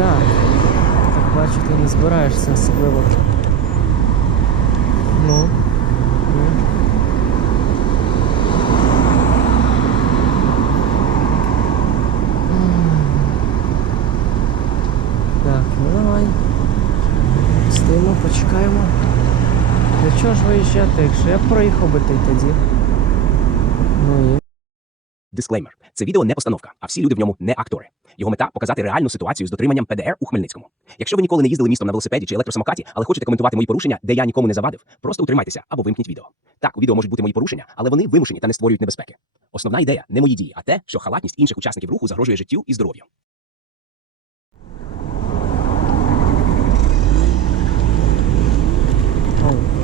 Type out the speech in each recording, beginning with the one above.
Так. Так бачу, ти не збираєшся особливо. Ну. ну. Так, ну давай. Стоїмо, почекаємо. Для чого ж виїжджати, якщо я проїхав би ти тоді? Дисклеймер: це відео не постановка, а всі люди в ньому не актори. Його мета показати реальну ситуацію з дотриманням ПДР у Хмельницькому. Якщо ви ніколи не їздили містом на велосипеді чи електросамокаті, але хочете коментувати мої порушення, де я нікому не завадив, просто утримайтеся або вимкніть відео. Так, у відео можуть бути мої порушення, але вони вимушені та не створюють небезпеки. Основна ідея не мої дії, а те, що халатність інших учасників руху загрожує життю і здоров'ю. Оу.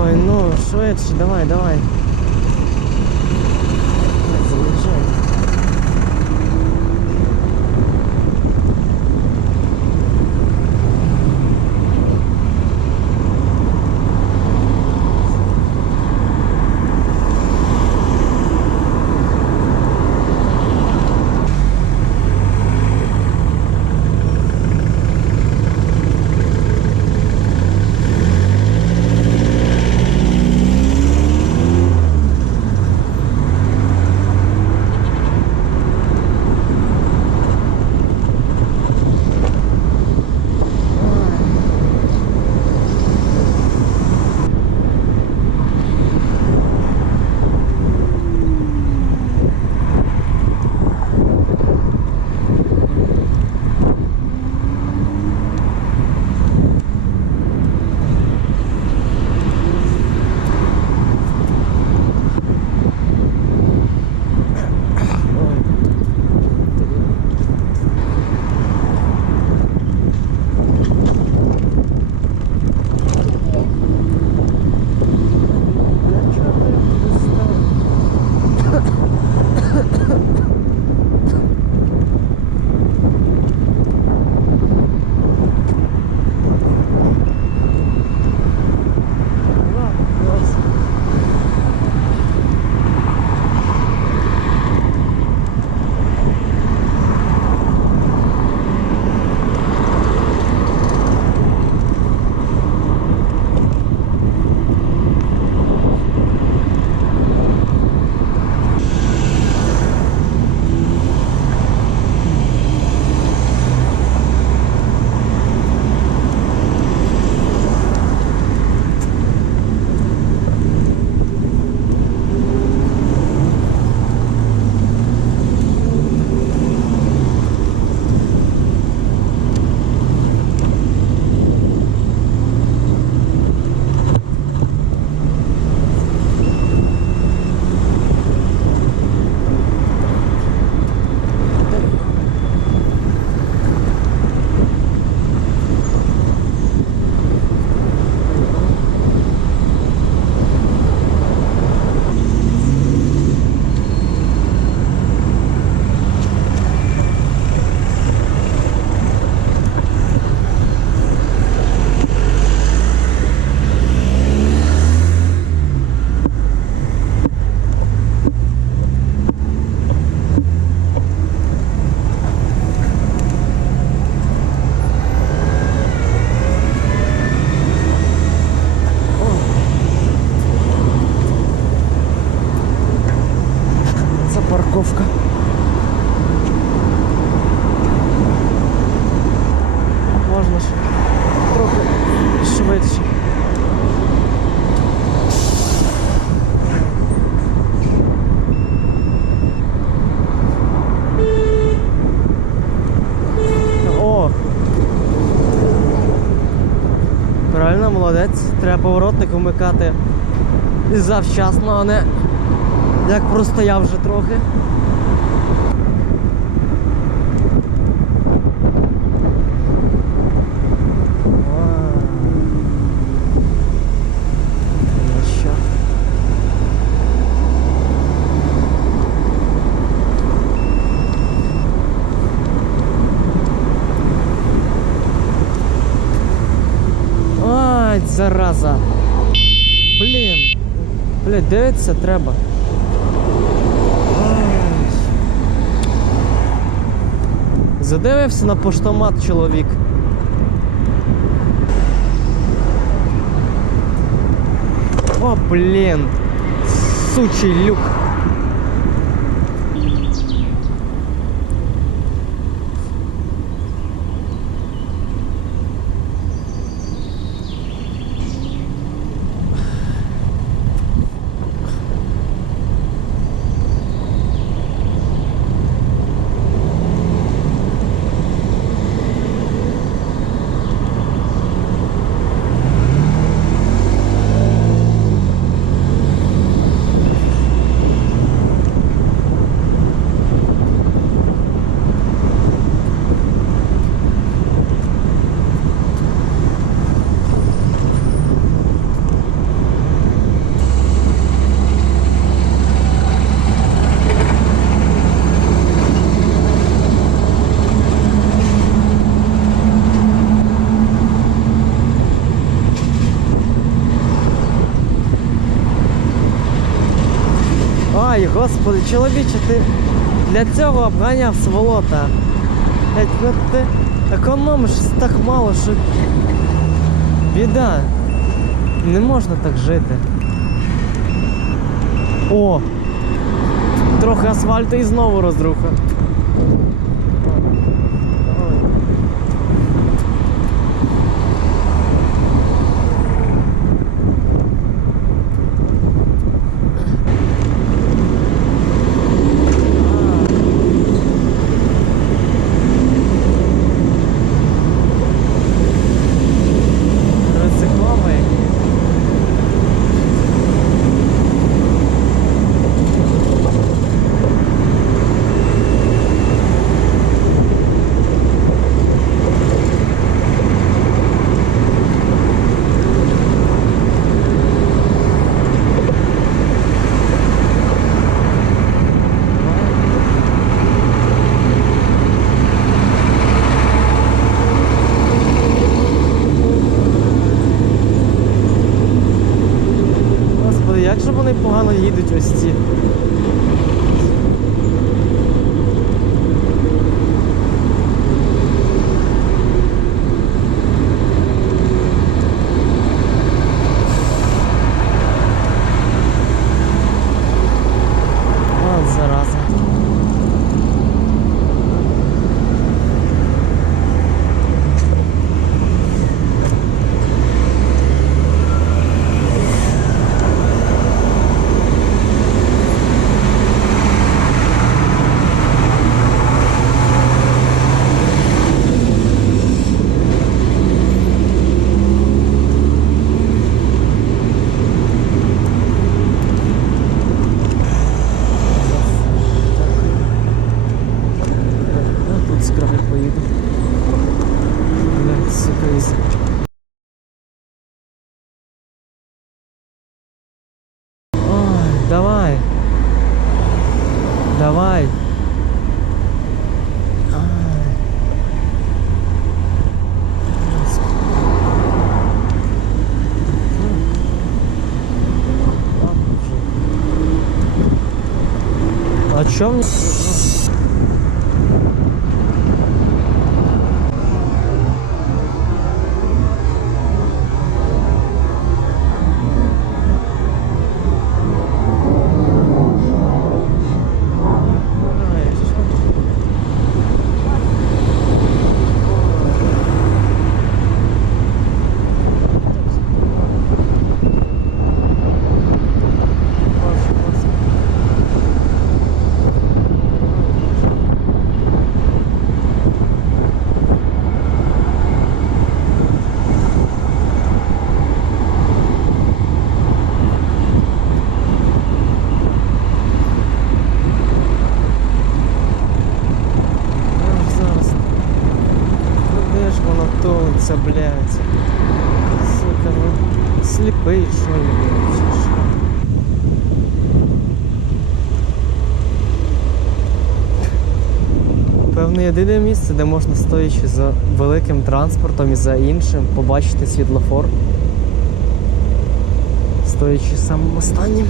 Ой, ну, швидше, давай, давай. Давай, молодець. Вмикати завчасно, а не Як простояв вже трохи. Вау. Ну що? Ай, зараза. Блін. Блін, це треба. Задивився на поштомат чоловік. О, блін. Сучий люк. Господи, чоловіче, ти для цього обганяв сволота. Геть, ну ти економиш так мало, що. Біда. Не можна так жити. О! Трохи асфальту і знову розруха. Вже. А чё мне... Ай, що ж. Боже, Господи. блядь. Сука, ну, сліпий, що ли, блядь, чи що? Певно, єдине місце, де можна стоячи за великим транспортом і за іншим побачити світлофор. Стоячи самим останнім.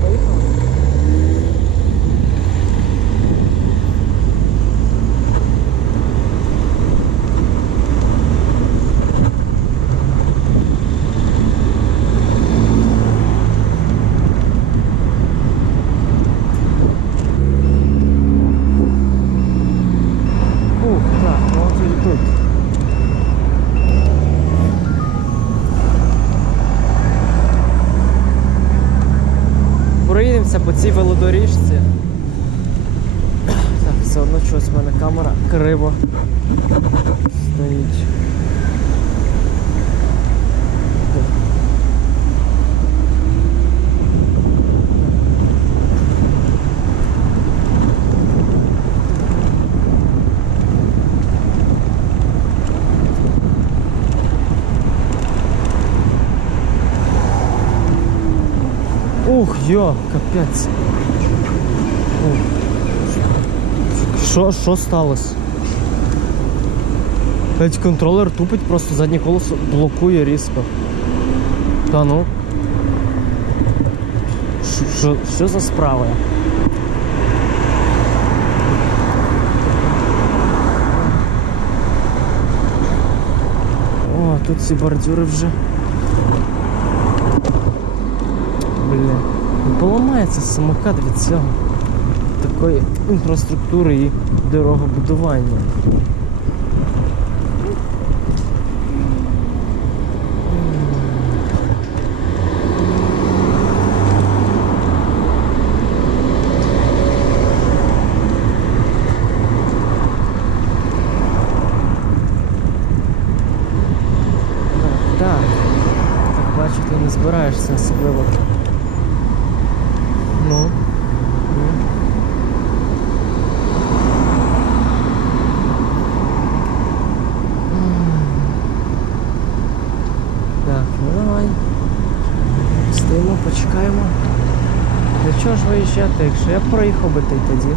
Поїхали. йо, капець. Ух. Що, що сталося? Навіть контролер тупить, просто заднє колесо блокує різко. Та ну. Що- Що, що за справа? О, тут ці бордюри вже. Поламається самокат від цього. Такої інфраструктури і дорогобудування. Так, так. Бачу, не збираєшся особливо. Ну. ну. Так, ну давай. Стоїмо. Для чого ж виїжджати, якщо я проїхав би та й тоді.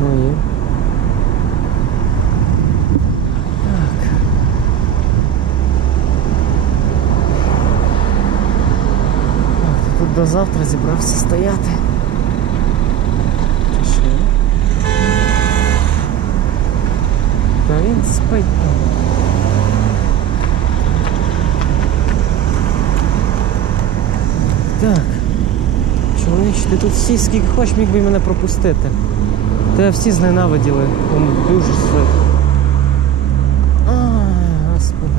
Ну і. Так. Тут до завтра зібрався стояти. Ти що? Та він спить. Так. Чоловіч, ти тут всі скільки хочеш міг би мене пропустити. Тебе всі зненавиділи. Дуже швидко. Ай, господи.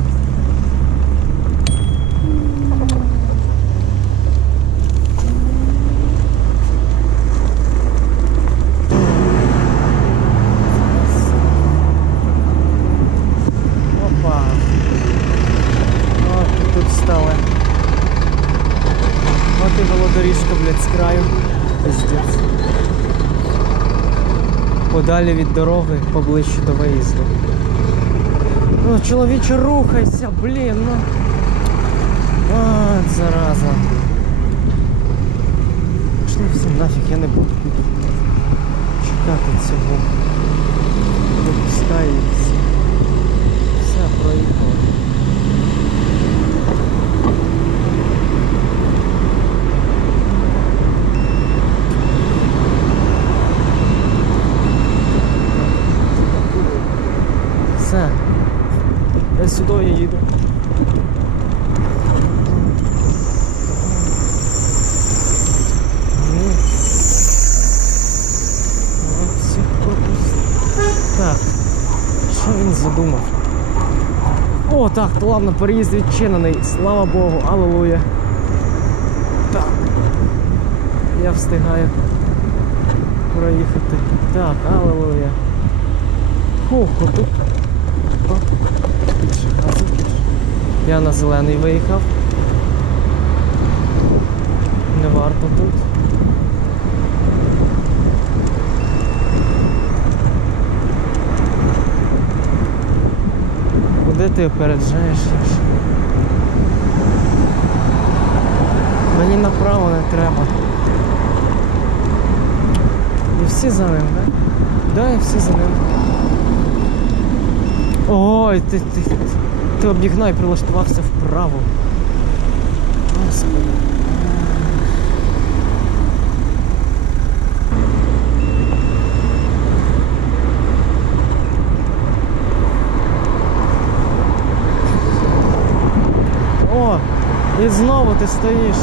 Опа. От і тут стали. От і велодоріжка, блядь, з краю. Пиздець. Подалі від дороги, поближче до виїзду. Ну, чоловіче, рухайся, блін, ну. От, зараза. Пішли все нафіг, я не буду чекати цього. Випускай і все. Все, проїхали. Все. Я сюди я їду. Ну. От всіх пропустив. Так. Що він задумав? О, так, то ладно, переїзд відчинений. Слава Богу, алелуя. Так. Я встигаю проїхати. Так, алелуя. Більше газу. Я на зелений виїхав. Не варто тут. Ти опереджаєш? Мені направо не треба. І всі за ним, да? Да, і всі за ним. Ой, ти, ти, ти, обігнай прилаштувався вправо. Господи. О, ти стоїш.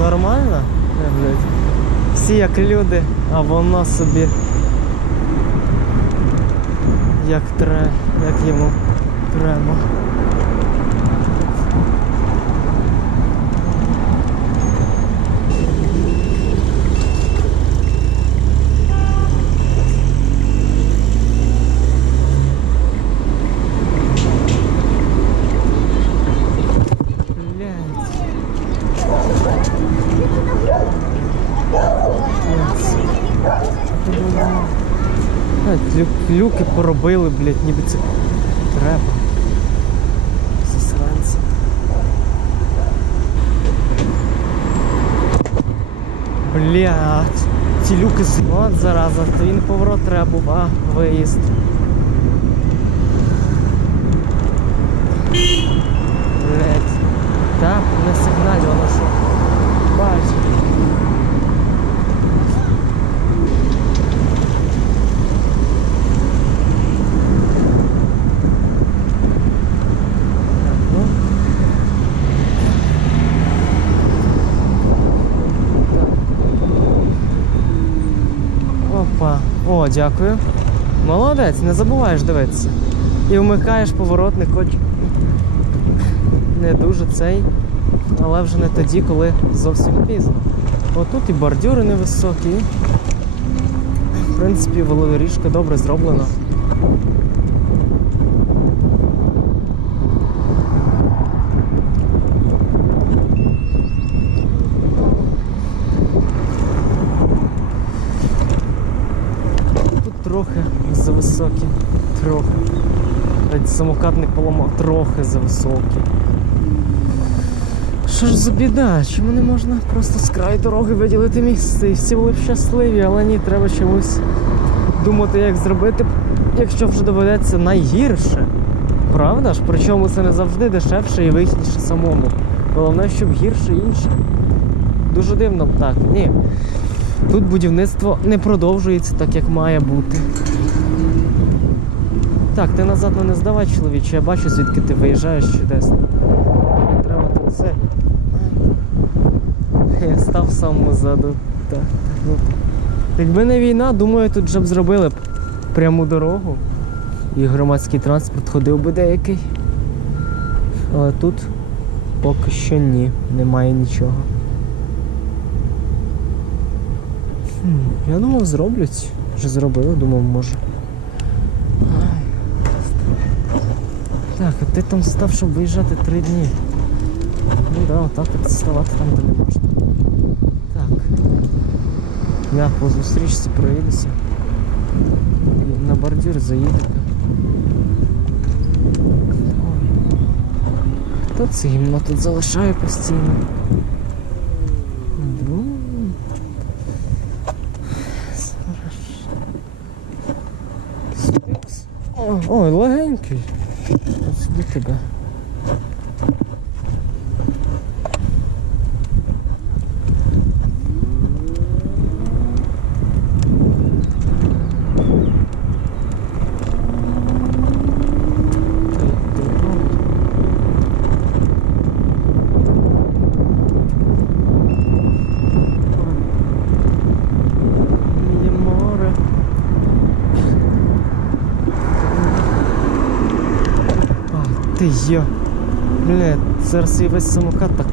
Нормально? Блядь. Всі як люди, а воно собі як тре, як йому треба. Блядь. Люки поробили, блядь, ніби це треба. Засранці. Блядь. Ці люки з... От зараза, то він поворот треба був, а, виїзд. Блядь. Так, не сигналь, воно що. Бач. Ну. Опа. О, дякую. Молодець, не забуваєш дивитися. І вмикаєш поворотник, хоч не дуже цей, але вже не тоді, коли зовсім пізно. Отут і бордюри невисокі. В принципі, велоріжка добре зроблена. Тут трохи зависокі. Трохи. Навіть самокатник поламав трохи зависокі. Що ж за біда? Чому не можна просто з краю дороги виділити місце? І всі були б щасливі, але ні, треба чомусь думати, як зробити, якщо вже доведеться найгірше. Правда ж? Причому це не завжди дешевше і вигідніше самому. Головне, щоб гірше інше. Дуже дивно так. Ні. Тут будівництво не продовжується так, як має бути. Так, ти назад мене здавай, чоловіче, я бачу, звідки ти виїжджаєш чудесно. Треба тут це. Я став сам так, ну. Якби не війна, думаю, тут вже б зробили пряму дорогу. І громадський транспорт ходив би деякий. Але тут поки що ні, немає нічого. Хм, я думав, зроблять. Вже зробили, думав, може. Так, а ти там став, щоб виїжджати три дні. Ну да, отак от ставати там, де не можна. Так. Я по зустрічці проїдуся. І На бордюр заїду. Хто це гімно тут залишає постійно? Ну, Ой, легенький. Сюди тебе. Ти. Бля, зараз і весь самокат так.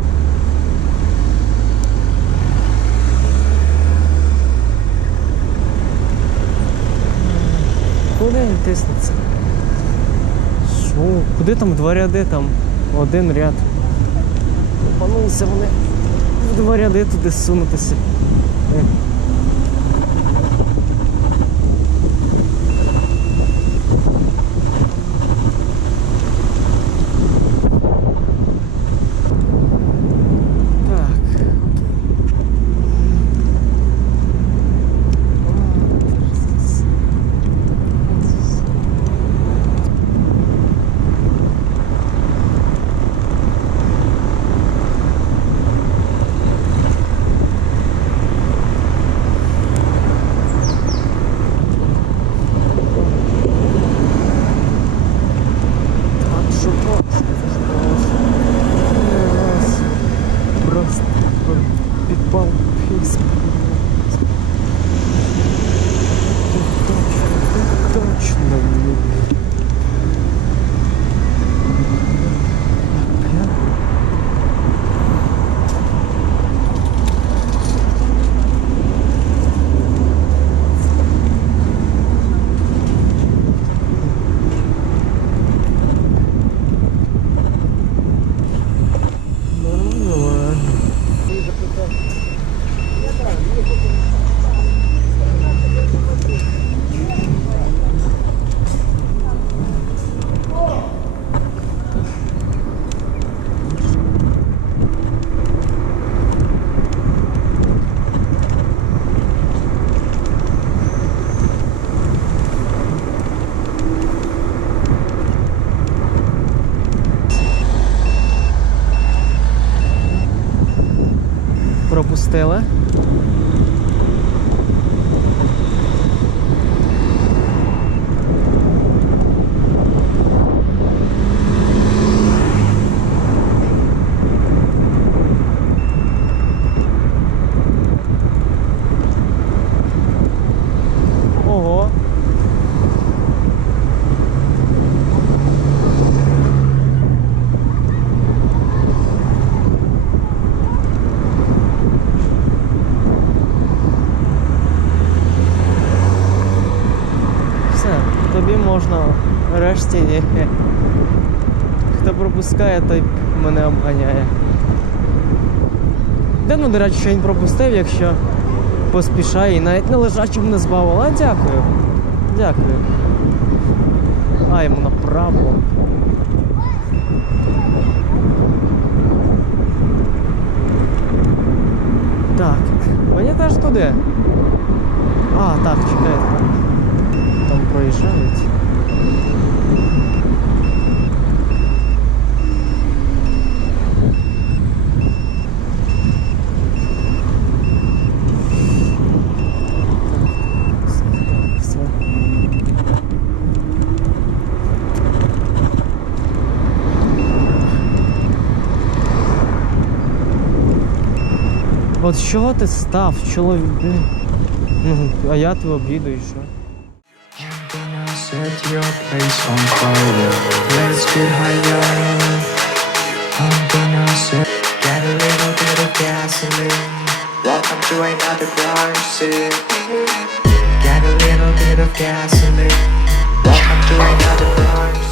Куди він тиснеться? Що? Куди там два ряди там? Один ряд. Лупанулися вони в два ряди туди сунутися. Estela. Решті. Хто пропускає, той мене обганяє. Дивно, до речі, що він пропустив, якщо поспішає і навіть на лежачому не збавив. А дякую. Дякую. А йому направо. Так, мені теж туди. А, так, чекайте. Там проїжджають. Так, все. От з чого ти став, чоловік? Ну, а я тебе обіду і що? Set your place on fire. Let's get higher. I'm gonna set, get a little bit of gasoline. Welcome to another crime. Get a little bit of gasoline. Welcome to another crime